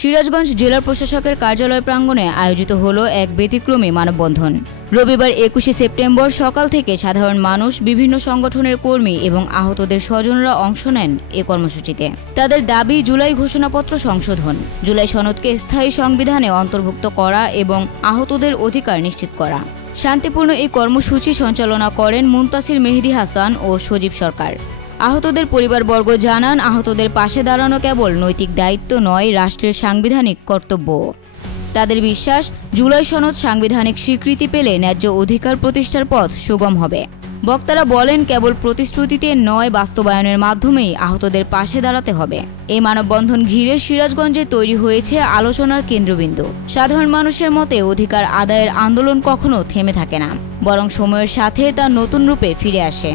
সিরাজগঞ্জ জেলা প্রশাসকের কার্যালয় প্রাঙ্গণে আয়োজিত হলো এক ব্যতিক্রমী মানববন্ধন। রবিবার ২১শে সেপ্টেম্বর সকাল থেকে সাধারণ মানুষ, বিভিন্ন সংগঠনের কর্মী এবং আহতদের স্বজনরা অংশ নেন এ কর্মসূচিতে। তাদের দাবি জুলাই ঘোষণাপত্র সংশোধন, জুলাই সনদকে স্থায়ী সংবিধানে অন্তর্ভুক্ত করা এবং আহতদের অধিকার নিশ্চিত করা। শান্তিপূর্ণ এই কর্মসূচি সঞ্চালনা করেন মুনতাসির মেহেদী হাসান ও সজীব সরকার। আহতদের পরিবারবর্গ জানান, আহতদের পাশে দাঁড়ানো কেবল নৈতিক দায়িত্ব নয়, রাষ্ট্রের সাংবিধানিক কর্তব্য। তাদের বিশ্বাস, জুলাই সনদ সাংবিধানিক স্বীকৃতি পেলে ন্যায্য অধিকার প্রতিষ্ঠার পথ সুগম হবে। বক্তারা বলেন, কেবল প্রতিশ্রুতিতে নয়, বাস্তবায়নের মাধ্যমেই আহতদের পাশে দাঁড়াতে হবে। এই মানববন্ধন ঘিরে সিরাজগঞ্জে তৈরি হয়েছে আলোচনার কেন্দ্রবিন্দু। সাধারণ মানুষের মতে অধিকার আদায়ের আন্দোলন কখনো থেমে থাকে না, বরং সময়ের সাথে তা নতুন রূপে ফিরে আসে।